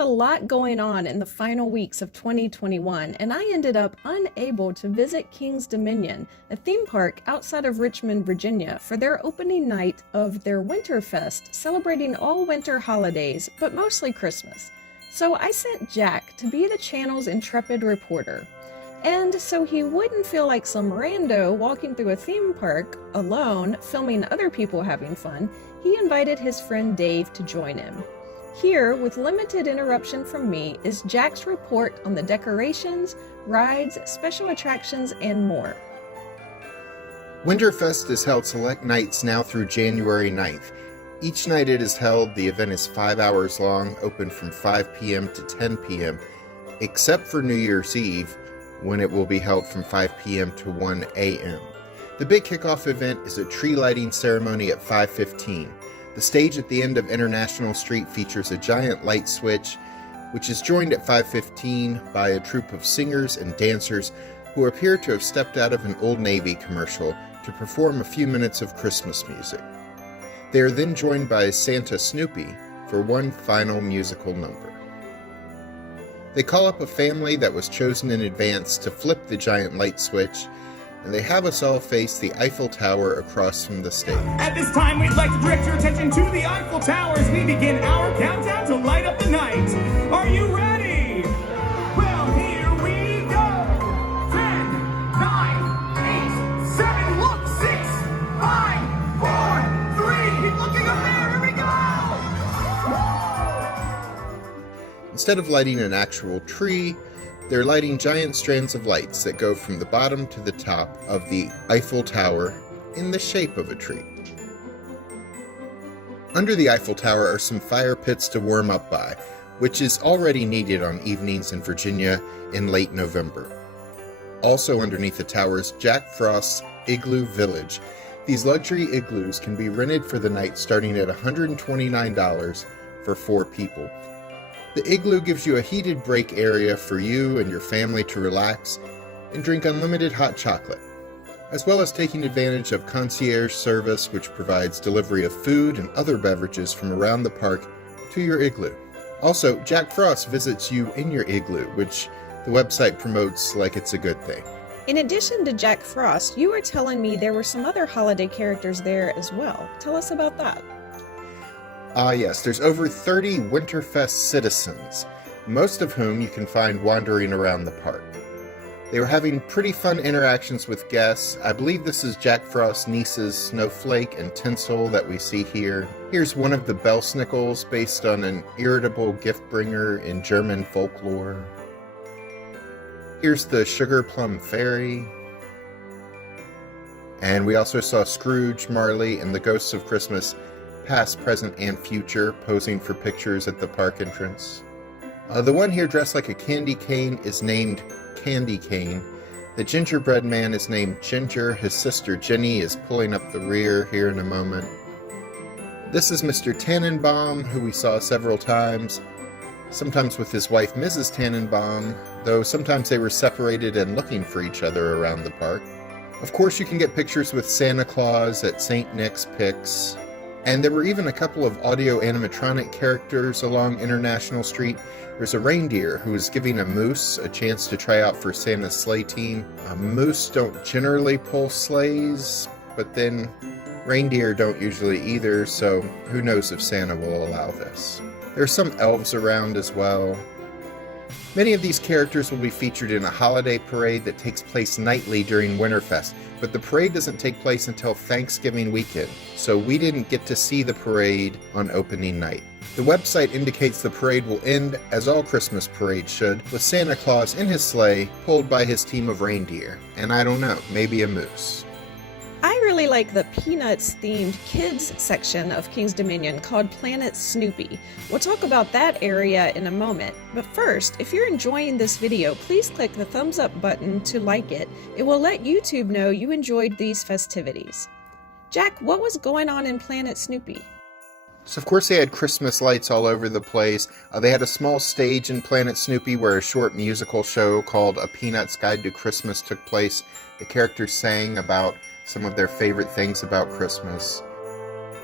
a lot going on in the final weeks of 2021, and I ended up unable to visit King's Dominion, a theme park outside of Richmond, Virginia, for their opening night of their WinterFest, celebrating all winter holidays, but mostly Christmas. So I sent Jack to be the channel's intrepid reporter. And so he wouldn't feel like some rando walking through a theme park alone, filming other people having fun, he invited his friend Dave to join him. Here, with limited interruption from me, is Jack's report on the decorations, rides, special attractions, and more. WinterFest is held select nights now through January 9th. Each night it is held, the event is 5 hours long, open from 5 p.m. to 10 p.m., except for New Year's Eve, when it will be held from 5 p.m. to 1 a.m. The big kickoff event is a tree lighting ceremony at 5:15. The stage at the end of International Street features a giant light switch, which is joined at 5:15 by a troupe of singers and dancers who appear to have stepped out of an Old Navy commercial to perform a few minutes of Christmas music. They are then joined by Santa Snoopy for one final musical number. They call up a family that was chosen in advance to flip the giant light switch, and they have us all face the Eiffel Tower across from the stage. At this time, we'd like to direct your attention to the Eiffel Tower as we begin our countdown to light up the night. Are you ready? Well, here we go. 10, 9, 8, 7, look, 6, 5, 4, 3. Keep looking up there, here we go. Instead of lighting an actual tree, they're lighting giant strands of lights that go from the bottom to the top of the Eiffel Tower in the shape of a tree. Under the Eiffel Tower are some fire pits to warm up by, which is already needed on evenings in Virginia in late November. Also underneath the tower is Jack Frost's Igloo Village. These luxury igloos can be rented for the night starting at $129 for 4 people. The igloo gives you a heated break area for you and your family to relax and drink unlimited hot chocolate, as well as taking advantage of concierge service, which provides delivery of food and other beverages from around the park to your igloo. Also, Jack Frost visits you in your igloo, which the website promotes like it's a good thing. In addition to Jack Frost, you were telling me there were some other holiday characters there as well. Tell us about that. Yes, there's over 30 WinterFest citizens, most of whom you can find wandering around the park. They were having pretty fun interactions with guests. I believe this is Jack Frost's nieces Snowflake and Tinsel that we see here. Here's one of the Belsnickels based on an irritable gift bringer in German folklore. Here's the Sugar Plum Fairy. And we also saw Scrooge, Marley, and the Ghosts of Christmas, past, present, and future, posing for pictures at the park entrance. The one here dressed like a candy cane is named Candy Cane. The gingerbread man is named Ginger. His sister Jenny is pulling up the rear here in a moment. This is Mr. Tannenbaum, who we saw several times, sometimes with his wife Mrs. Tannenbaum, though sometimes they were separated and looking for each other around the park. Of course, you can get pictures with Santa Claus at St. Nick's Picks. And there were even a couple of audio animatronic characters along International Street. There's a reindeer who is giving a moose a chance to try out for Santa's sleigh team. Moose don't generally pull sleighs, but then reindeer don't usually either, so who knows if Santa will allow this. There are some elves around as well. Many of these characters will be featured in a holiday parade that takes place nightly during WinterFest, but the parade doesn't take place until Thanksgiving weekend, so we didn't get to see the parade on opening night. The website indicates the parade will end, as all Christmas parades should, with Santa Claus in his sleigh, pulled by his team of reindeer, and I don't know, maybe a moose. I really like the Peanuts-themed kids section of King's Dominion called Planet Snoopy. We'll talk about that area in a moment, but first, if you're enjoying this video, please click the thumbs up button to like it. It will let YouTube know you enjoyed these festivities. Jack, what was going on in Planet Snoopy? So of course they had Christmas lights all over the place. They had a small stage in Planet Snoopy where a short musical show called A Peanut's Guide to Christmas took place. The characters sang about some of their favorite things about Christmas.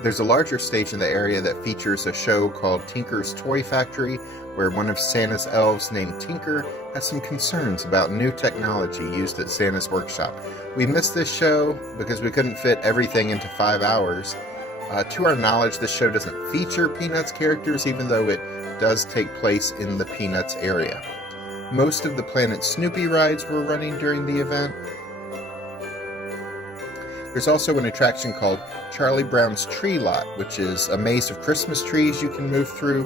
There's a larger stage in the area that features a show called Tinker's Toy Factory, where one of Santa's elves named Tinker has some concerns about new technology used at Santa's workshop. We missed this show because we couldn't fit everything into 5 hours. To our knowledge, this show doesn't feature Peanuts characters, even though it does take place in the Peanuts area. Most of the Planet Snoopy rides were running during the event. There's also an attraction called Charlie Brown's Tree Lot, which is a maze of Christmas trees you can move through,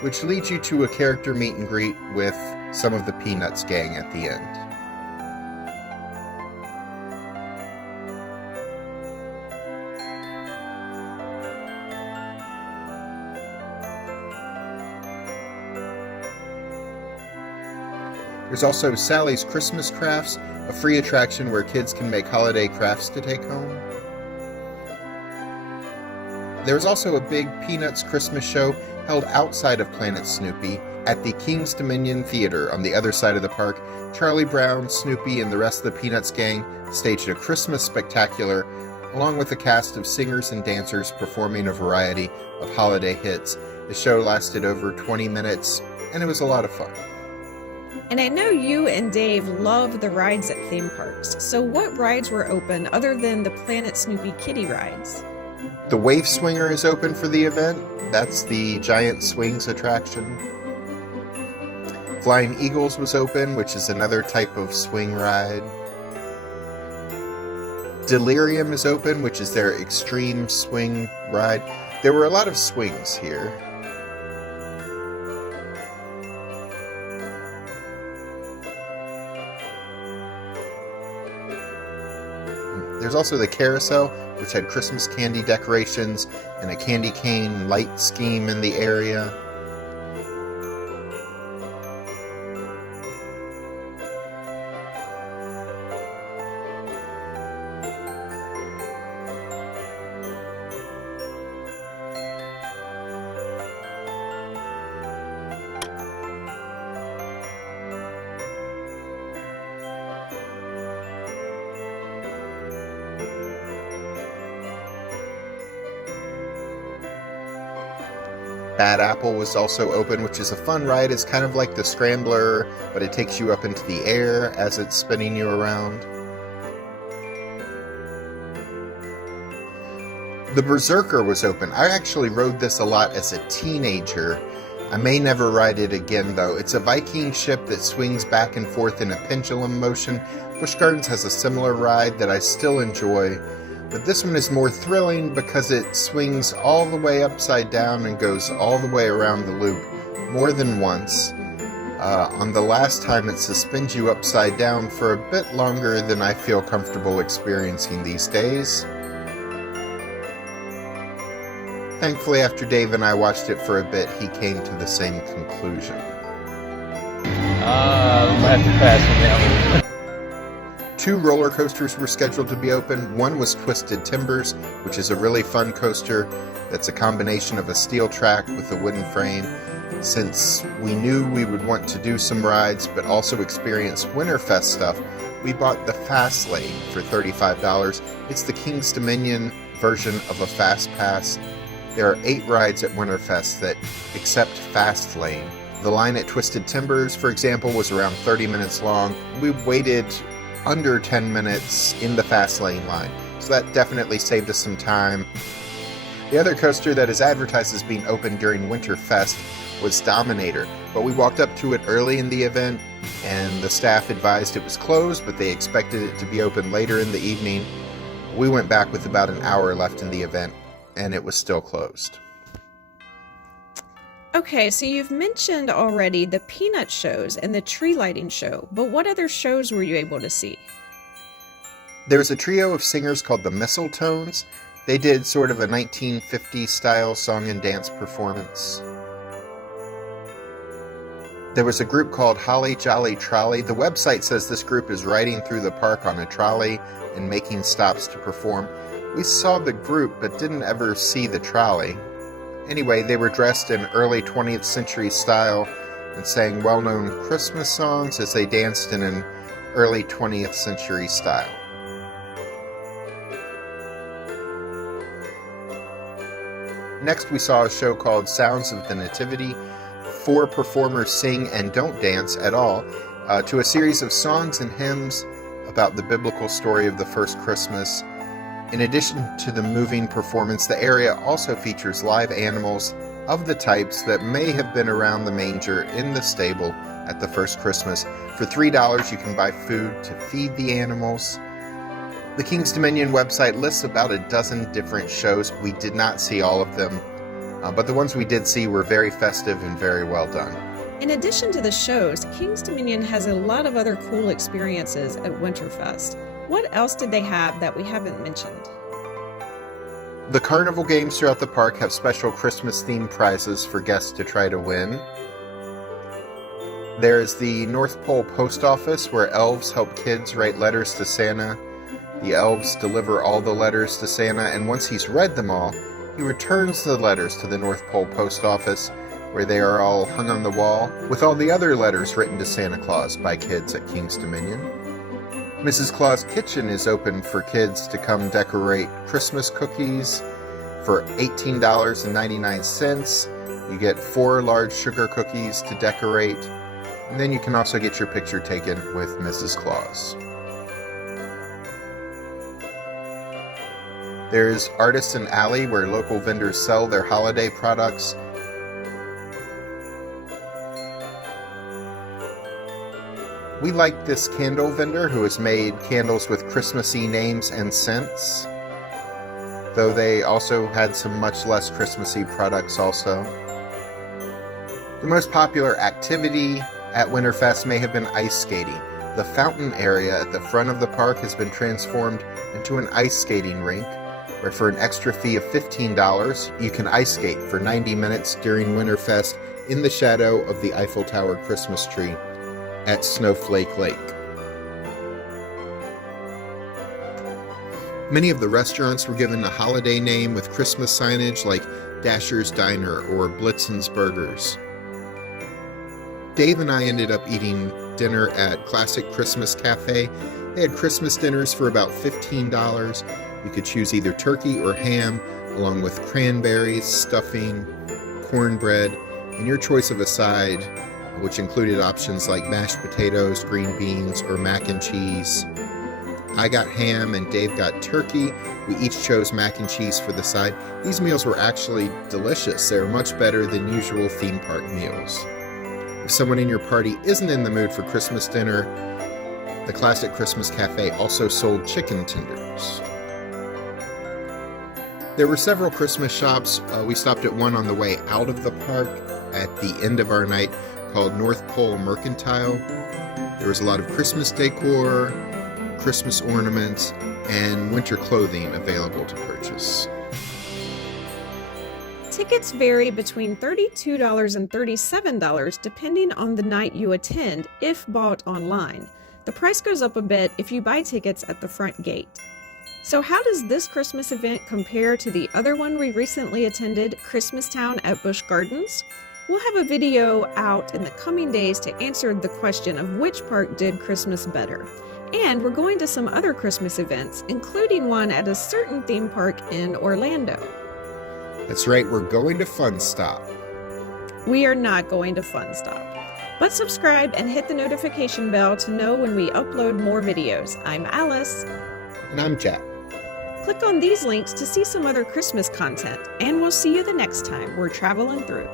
which leads you to a character meet and greet with some of the Peanuts gang at the end. There's also Sally's Christmas Crafts, a free attraction where kids can make holiday crafts to take home. There's also a big Peanuts Christmas show held outside of Planet Snoopy at the King's Dominion Theater on the other side of the park. Charlie Brown, Snoopy, and the rest of the Peanuts gang staged a Christmas spectacular, along with a cast of singers and dancers performing a variety of holiday hits. The show lasted over 20 minutes, and it was a lot of fun. And I know you and Dave love the rides at theme parks, so what rides were open other than the Planet Snoopy kiddie rides? The Wave Swinger is open for the event. That's the giant swings attraction. Flying Eagles was open, which is another type of swing ride. Delirium is open, which is their extreme swing ride. There were a lot of swings here. There's also the Carousel, which had Christmas candy decorations and a candy cane light scheme in the area. Bad Apple was also open, which is a fun ride. It's kind of like the Scrambler, but it takes you up into the air as it's spinning you around. The Berserker was open. I actually rode this a lot as a teenager. I may never ride it again, though. It's a Viking ship that swings back and forth in a pendulum motion. Busch Gardens has a similar ride that I still enjoy, but this one is more thrilling because it swings all the way upside down and goes all the way around the loop more than once. On the last time, it suspends you upside down for a bit longer than I feel comfortable experiencing these days. Thankfully, after Dave and I watched it for a bit, he came to the same conclusion. I'm gonna have to pass on that one. 2 roller coasters were scheduled to be open. One was Twisted Timbers, which is a really fun coaster that's a combination of a steel track with a wooden frame. Since we knew we would want to do some rides but also experience WinterFest stuff, we bought the Fast Lane for $35. It's the King's Dominion version of a Fast Pass. There are 8 rides at WinterFest that accept Fast Lane. The line at Twisted Timbers, for example, was around 30 minutes long. We waited under 10 minutes in the Fast Lane line, so that definitely saved us some time. The other coaster that is advertised as being open during WinterFest was Dominator, but we walked up to it early in the event and the staff advised it was closed, but they expected it to be open later in the evening. We went back with about an hour left in the event and it was still closed. Okay, so you've mentioned already the Peanut shows and the tree lighting show, but what other shows were you able to see? There was a trio of singers called the Mistletones. They did sort of a 1950s style song and dance performance. There was a group called Holly Jolly Trolley. The website says this group is riding through the park on a trolley and making stops to perform. We saw the group but didn't ever see the trolley. Anyway, they were dressed in early 20th century style and sang well-known Christmas songs as they danced in an early 20th century style. Next, we saw a show called Sounds of the Nativity. 4 performers sing and don't dance at all to a series of songs and hymns about the biblical story of the first Christmas. In addition to the moving performance, the area also features live animals of the types that may have been around the manger in the stable at the first Christmas. For $3, you can buy food to feed the animals. The King's Dominion website lists about a dozen different shows. We did not see all of them, but the ones we did see were very festive and very well done. In addition to the shows, King's Dominion has a lot of other cool experiences at WinterFest. What else did they have that we haven't mentioned? The carnival games throughout the park have special Christmas-themed prizes for guests to try to win. There's the North Pole Post Office, where elves help kids write letters to Santa. The elves deliver all the letters to Santa, and once he's read them all, he returns the letters to the North Pole Post Office, where they are all hung on the wall, with all the other letters written to Santa Claus by kids at King's Dominion. Mrs. Claus Kitchen is open for kids to come decorate Christmas cookies for $18.99. You get 4 large sugar cookies to decorate, and then you can also get your picture taken with Mrs. Claus. There's Artisan Alley, where local vendors sell their holiday products. We like this candle vendor who has made candles with Christmassy names and scents, though they also had some much less Christmassy products also. The most popular activity at WinterFest may have been ice skating. The fountain area at the front of the park has been transformed into an ice skating rink, where for an extra fee of $15, you can ice skate for 90 minutes during WinterFest in the shadow of the Eiffel Tower Christmas tree at Snowflake Lake. Many of the restaurants were given a holiday name with Christmas signage like Dasher's Diner or Blitzen's Burgers. Dave and I ended up eating dinner at Classic Christmas Cafe. They had Christmas dinners for about $15. You could choose either turkey or ham, along with cranberries, stuffing, cornbread, and your choice of a side, which included options like mashed potatoes, green beans, or mac and cheese. I got ham and Dave got turkey. We each chose mac and cheese for the side. These meals were actually delicious. They were much better than usual theme park meals. If someone in your party isn't in the mood for Christmas dinner, the Classic Christmas Cafe also sold chicken tenders. There were several Christmas shops. We stopped at one on the way out of the park at the end of our night called North Pole Mercantile. There was a lot of Christmas decor, Christmas ornaments, and winter clothing available to purchase. Tickets vary between $32 and $37 depending on the night you attend if bought online. The price goes up a bit if you buy tickets at the front gate. So how does this Christmas event compare to the other one we recently attended, Christmastown at Busch Gardens? We'll have a video out in the coming days to answer the question of which park did Christmas better. And we're going to some other Christmas events, including one at a certain theme park in Orlando. That's right, we're going to Fun Stop. We are not going to Fun Stop. But subscribe and hit the notification bell to know when we upload more videos. I'm Alice. And I'm Jack. Click on these links to see some other Christmas content, and we'll see you the next time we're traveling through.